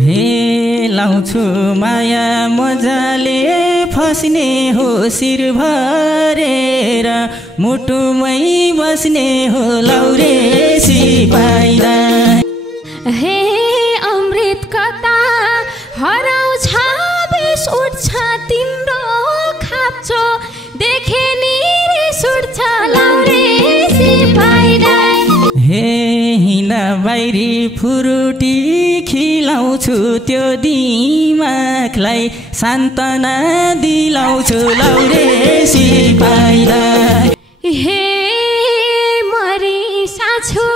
हे लाउँछु माया मजाले फस्ने हो शिर भरेर मुटुमै बस्ने हो लौरे सिपाइदा हे अमृत कता हराउँछ बेस उठ्छ तिम्रो खाप्चो देखे नि रिस उठ्छ लौरे सिपाइदा हे हिना बाहिरी फुरुटी खिलाउँछु त्यो दिमागलाई सान्त्वना दिलाउँछु लौरे सिपाइलाई हे मरिसा छु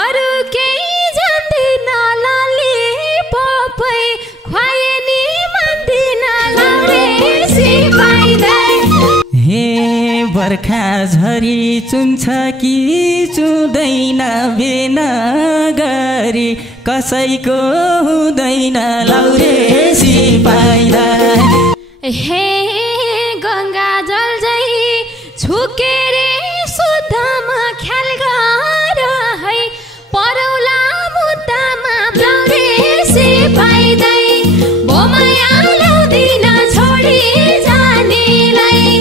अरू केही जान्दिन ललिपपै खुवाए नि मान्दिन लौरे सिपाइलाई हे बर्खा झरी चुन्छ कि चुँदैन बेन गरी कसैको हुँदैन लौरे सिपाइलाई हे गङ्गा जल जै छुकेरे शुद्धमा ख्याल गर है परौला मुद्दामा लौरे सिपाइलाई बोमाया ल्याउँदिन छोडी जानेलाई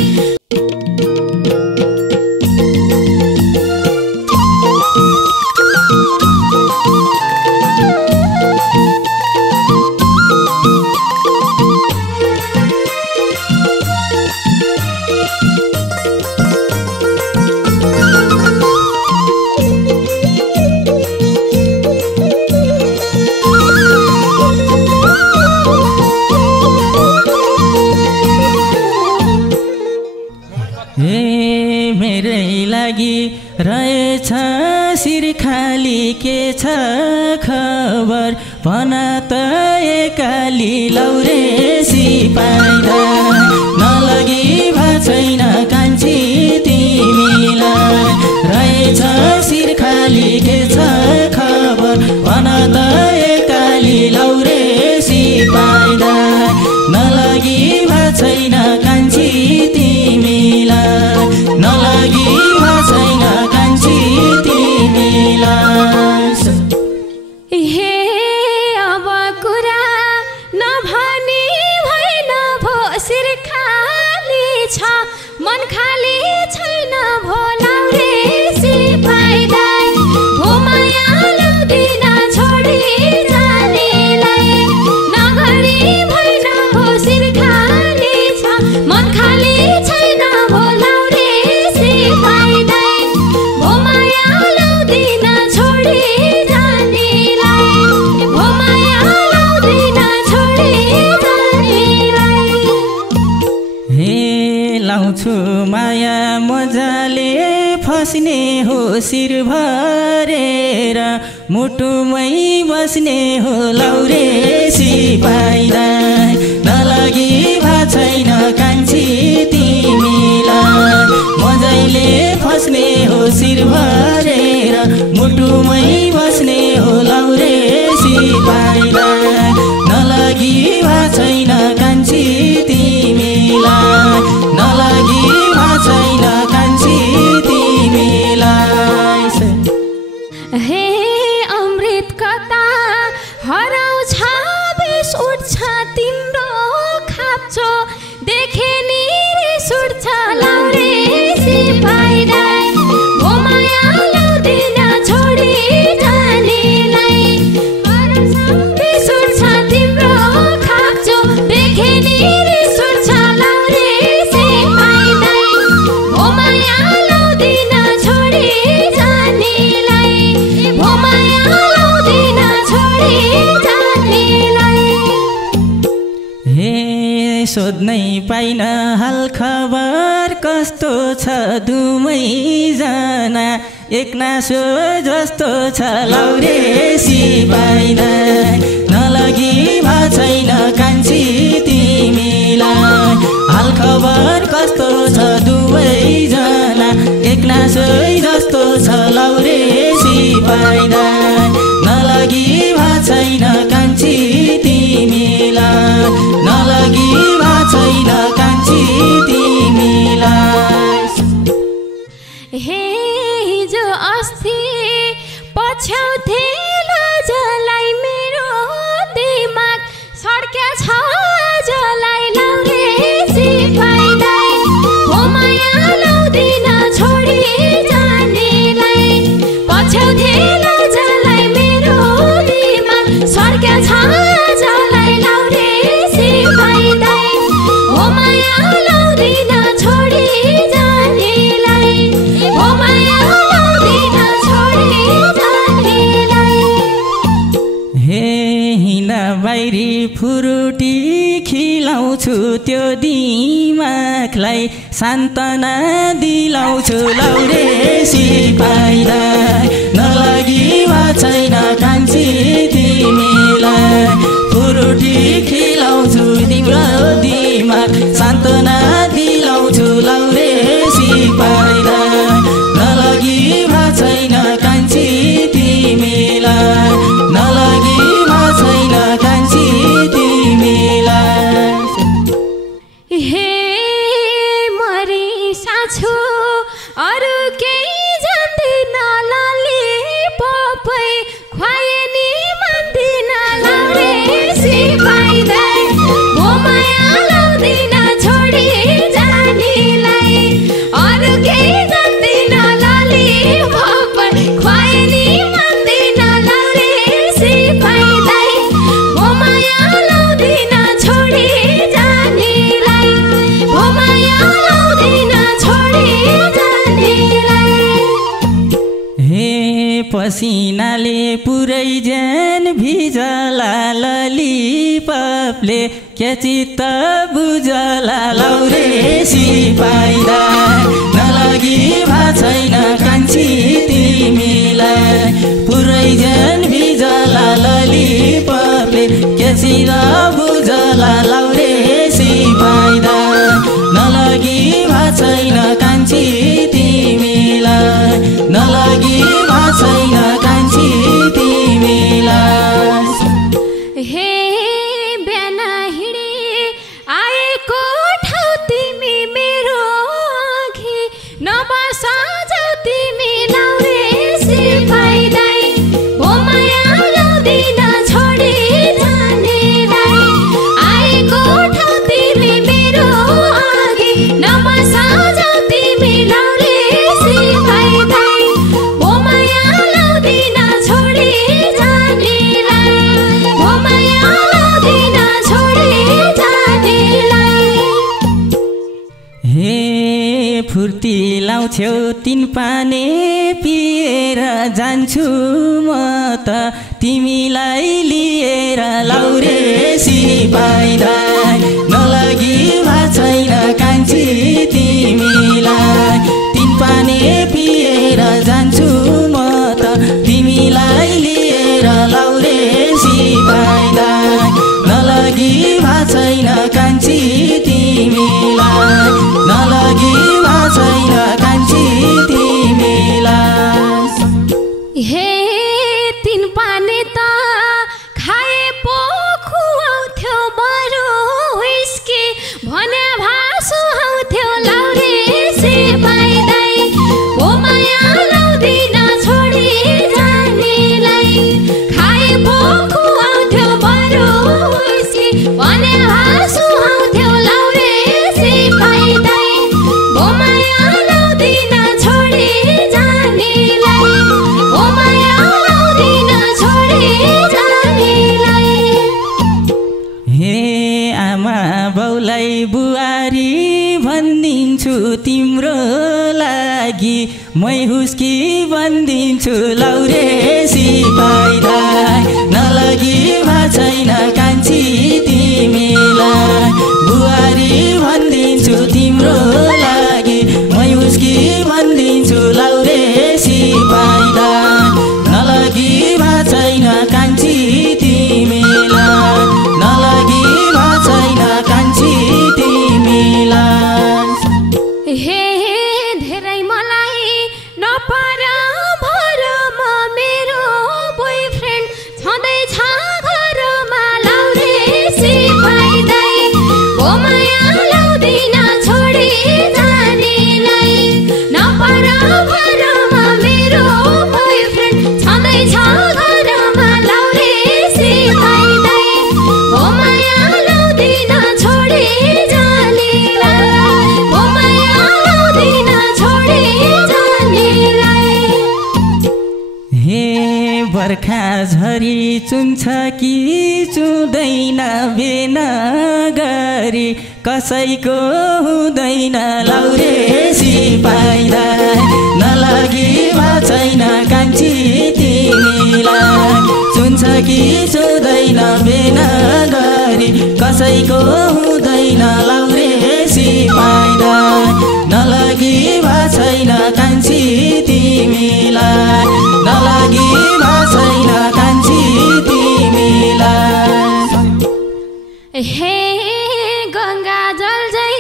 रहेछ शिर खाली के छ खबर भन त एकाली लौरे सिपाइदा नलगी छैन कान्छी तिमीलाई रहेछ शिर खाली के छ खबर भन त एकाली लौरे सिपाइदा नलगी छैन कान्छी तिमीलाई नलगी छैन कान्छी तिमीलाई हे अब कुरा नभनी भएन भो शिर खाली छ मन खाली छैन भो लौरे सिपाइलाई भोमाया ल्याउँदिन छोडी जानेलाई नगरी भएन भो शिर खाली छ मन खाली छैन भो लौरे सिपाइलाई भोमाया ल्याउँदिन छोडी जानेलाई भोमाया ल्याउँदिन छोडी जानेलाई हे लाउँछु माया मजाले फस्ने हो शिर भरेर मुटुमै बस्ने हो लौरे सिपाइलाई नलगी छैन कान्छी तिमीलाई मजाले फस्ने हो शिर भरेर मुटुमै बस्ने हो लौरे सिपाइलाई नलगी छैन कान्छी तिमीलाई नलगी छैन कान्छी तिमीलाई हे अमृत कता हराउँछ बेस उठ्छ तिम्रो खाप्चो देखे नि रिस उठ्छ लौरे सिपाइलाई भोमाया ल्याउँदिन छोडी जानेलाई हराउँछ बेस उठ्छ तिम्रो खाप्चो देखे नि रिस उठ्छ लौरे सिपाइलाई भोमाया ल्याउँदिन छोडी जानेलाई भोमाया ल्याउँदिन छोडी जानेलाई हे सोध्नै पाइन हाल खबर कस्तो छ दुवैजना एकनासो जस्तो छ लौरे सिपाइलाई नलगी छैन कान्छी तिमीलाई हाल खबर कस्तो छ दुवैजना एकनासो जस्तो छ लौरे सिपाइलाई नलगी छैन कान्छी तिमीलाई नलगी छैन कान्छी तिमीलाई हे हिजो अस्ति पछ्याउँथे लजलाई मेरो पसिना बाहिरी फुरुटी खिलाउँछु त्यो दिमागलाई सान्त्वना दिलाउँछु लौरे सिपाहीलाई नलागी भा छैन कान्छी तिमीलाई फुरुटी खिलाउँछु तिम्रो दिमाग सान्त्वना दिलाउँछु लौरे सिपाहीलाई नलागी भा छैन कान्छी तिमीलाई नलागी भा छैन कान्छी तिमीलाई हे मरिसा छु अरू केही जान्दिन लाली पपै खुवाए नि मान्दिन लाउरे सिपाहीलाई म माया लाउँदिन छोडी जानीलाई अरू केही जान्दिन लाली पपै खुवाए नि मान्दिन लाउरे सिपाहीलाई म माया लाउँदिन छोडी जानीलाई म माया लाउँदिन छोडी जानीलाई हे पसिनाले पुरै ज्यान भिजला ललिपपले के चित्त बुझला लौरे सिपाहीलाई नलागी भा छैन कान्छी तिमीलाई पुरै ज्यान भिजला ललिपपले के चित्त बुझला लौरे सिपाहीलाई नलागी भा छैन कान्छी तिमीलाई नलागी भा छैन कान्छी तिमीलाई हे बिहान हिँडी आएको ठाउँ तिमी मेरो अघि नबस जाऊ तिमी लाउरे सिपाहीलाई म माया लाउँदिन छोडी जानेलाई आएको ठाउँ तिमी मेरो अघि नबस जाऊ तिमी लाउरे सिपाहीलाई म माया लाउँदिन छोडी जानेलाई म माया लाउँदिन छोडी जानेलाई हे फुर्ती लाउँछौ तिन पाने पिएर जान्छु म त तिमीलाई लिएर लौरे सिपाहीलाई नलागी भा छैन कान्छी तिमीलाई तिन पाने पिएर जान्छु म त तिमीलाई लिएर लौरे सिपाहीलाई नलागी भा छैन कान्छी तिमीलाई नलागी भा छैन कान्छी तिमीलाई हे तिन पाने त खाए पो खुवाउँथ्यो बरु हुस्के भने भासु आउँथ्यो लाउरे सिपाहीलाई म माया लाउँदिन छोडी जानेलाई खाए पो खुवाउँथ्यो बरु हुस्के भने भासु आउँथ्यो लाउरे सिपाहीलाई म माया लाउँदिन छोडी जानेलाई म माया लाउँदिन छोडी जानेलाई हे आमा बाउलाई बुहारी भनिदिन्छु तिम्रो लागि मै हुस्की भनिदिन्छु लौरे सिपाहीलाई नलागी भा छैन कान्छी तिमीलाई बुहारी भनिदिन्छु तिम्रो लागि मै हुस्की भनिदिन्छु लौरे सिपाहीलाई नलागी भा छैन कान्छी तिमीलाई नलागी भा छैन कान्छी तिमीलाई हे धेरै मलाई नपर भरमा मेरो बोयफ्रेन्ड छँदैछ घरमा लाउरे सिपाहीलाई म माया लाउँदिन छोडी जानेलाई नपर भरमा मेरो बोयफ्रेन्ड छँदैछ घरमा लाउरे सिपाहीलाई म माया लाउँदिन छोडी जानेलाई म माया लाउँदिन छोडी जानेलाई हे बर्खा झरी चुन्छ कि चुँदैन बेन गरी कसैको हुँदैन लौरे सिपाहीलाई नलागी भा छैन कान्छी तिमीलाई चुन्छ कि चुँदैन बेन गरी कसैको हुँदैन लाउरे सिपाहीलाई नलगी भा छैन कान्छी तिमीलाई नलगी भा छैन कान्छी तिमीलाई हे गङ्गा जल जै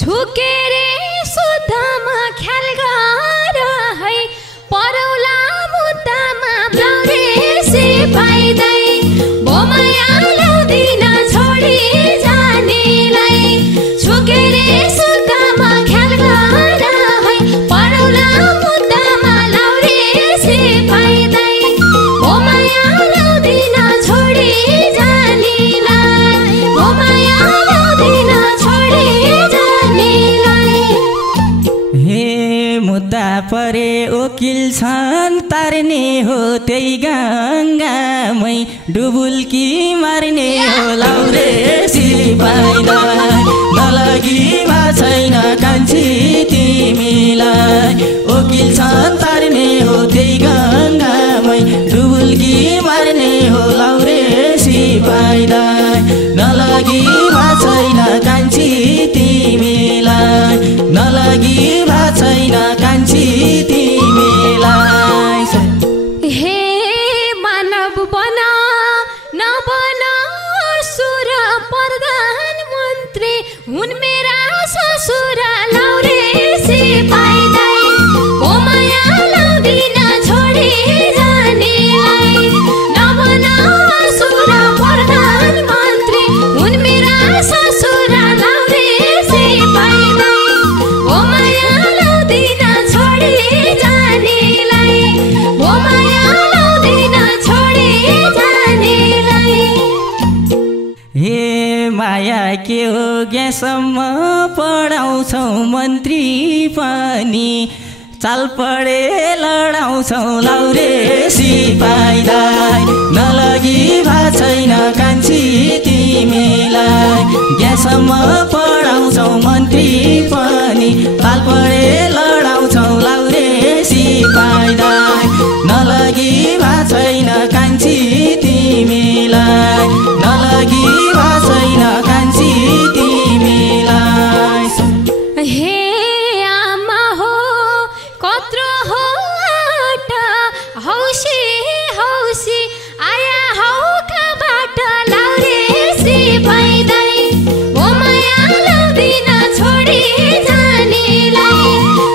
छुकेरे शुद्धमा ख्याल गर है परौला मुद्दामा ब्लाउरे सिपाइदै बोमाया ल्याउँदिन छोडी जानेलाई छुकेरे शुद्धमा ख्याल गर है परौला मुद्दामा लाउरे सिपाइदै बोमाया ल्याउँदिन छोडी जानेलाई बोमाया ल्याउँदिन छोडी जानेलाई हे मुद्दा परे वकिल छन् तार्ने हो त्यही गङ्गामै डुबुल्की मार्ने हो लाउरे सिपाहीलाई नलगी भा छैन कान्छी तिमीलाई वकिल छन् तार्ने हो त्यही गङ्गामै डुबुल्की मार्ने हो लाउरे सिपाहीलाई नलगी भा छैन कान्छी तिमीलाई नलगी भा छैन कान्छी तिमीलाई हे मानव बना नबन सुर प्रधानमन्त्री हुन् मेरा ससुर लाउरे सिपाहीलाई बोमाया लाउँदिन छोडी जानेलाई नबन सुर प्रधानमन्त्री हुन् मेरा ससुर लाउरे सिपाहीलाई बोमाया लाउँदिन छोडी जानेलाई बोमाया लाउँदिन छोडी जानेलाई हे माया के हो ग्यासम्म पढाउँछौ मन्त्री पनि चाल पढे लडाउँछौ लाउरे सिपाहीलाई नलगी भा छैन कान्छी तिमीलाई ग्यासम्म पढाउँछौ मन्त्री पनि चाल पढे लडाउँछौ लाउरे सिपाहीलाई नलगी भा छैन कान्छी तिमीलाई नलगी भा छैन कान्छी तिमीलाई हे आमा हो कत्रो हो आट हौसी हौसी आया हौ कबाट लाउरे सिपाइदै बोमाया लाउँदिन छोडी जानेलाई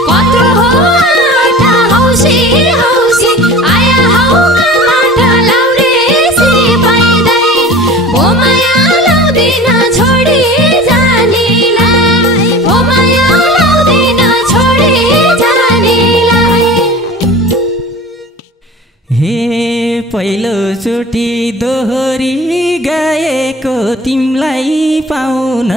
कत्रो हो आट हौसी हौसी आया हौ कबाट लाउरे सिपाइदै बोमाया लाउँदिन छोडी जानेलाई बोमाया लाउँदिन छोडी जानेलाई हे पहिलोचोटि दोहोरी गाएको तिमीलाई पाउन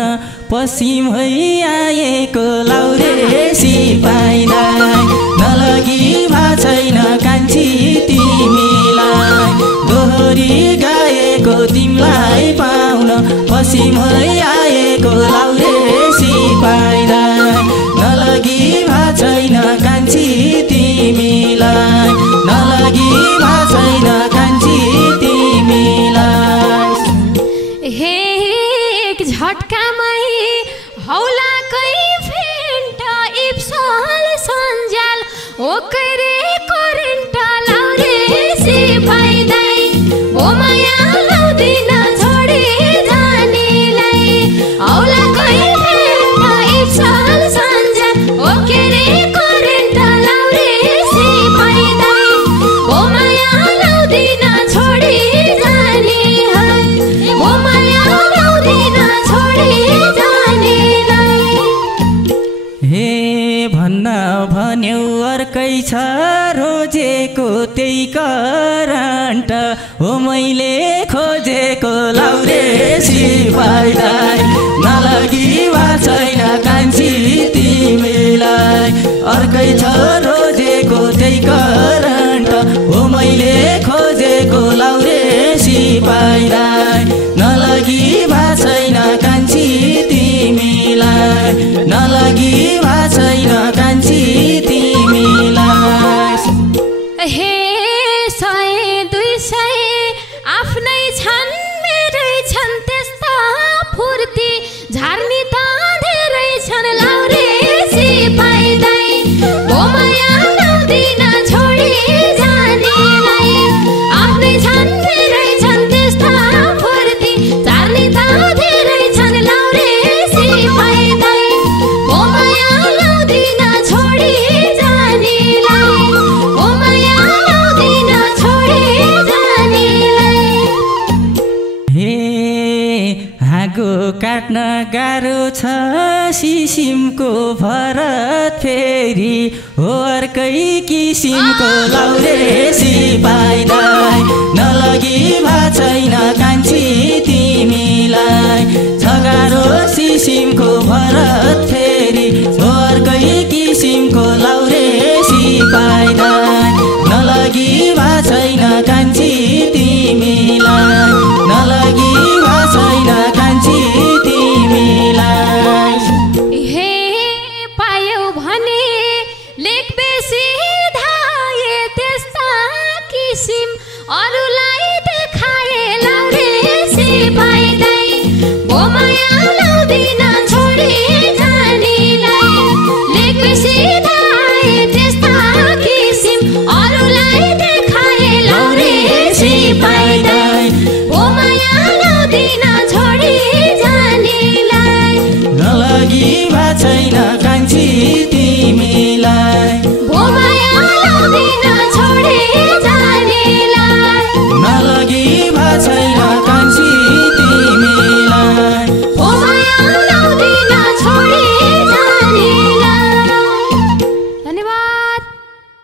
पश्चिमै आएको लाउरे सिपाहीलाई नलगी भा छैन कान्छी तिमीलाई दोहोरी गाएको तिमीलाई पाउन पश्चिमै आएको लाउरे सिपाहीलाई नलगी भा छैन कान्छी तिमीलाई नलगी भा छैन कान्छी तिमीलाई हे एक झट्कामै हौलाकै फेन्ट इप्सल सन्जाल ओकरे करेन्ट लाउरे सिपाइदै बोमाया लाउँदिन छोडी जानेलाई हौलाकै फेन्ट इप्सल सन्जाल ओकरे करेन्ट लाउरे सिपाइदै बोमाया लाउँदिन छोडी जाने बोमाया लाउँदिन छोडी जानेलाई हे भन्न भन्यौ अर्कै छ रोजेको त्यही करन्ट हो मैले खोजेको लाउरे सिपाहीलाई नलगी भा छैन कान्छी तिमीलाई अर्कै छ रोजेको त्यही करन्ट हो मैले खोजेको लाउरे सिपाहीलाई नलगी भा छैन कान्छी तिमीलाई नलगी भा छैन कान्छी तिमीलाई हे 100 200 आफ्नै छन् आगो काट्न गाह्रो छ सिसिमको भरत फेरि हो अर्कै किसिमको लाउरे सिपाहीलाई नलगी भा छैन कान्छी तिमीलाई छ गाह्रो सिसिमको भरत फेरि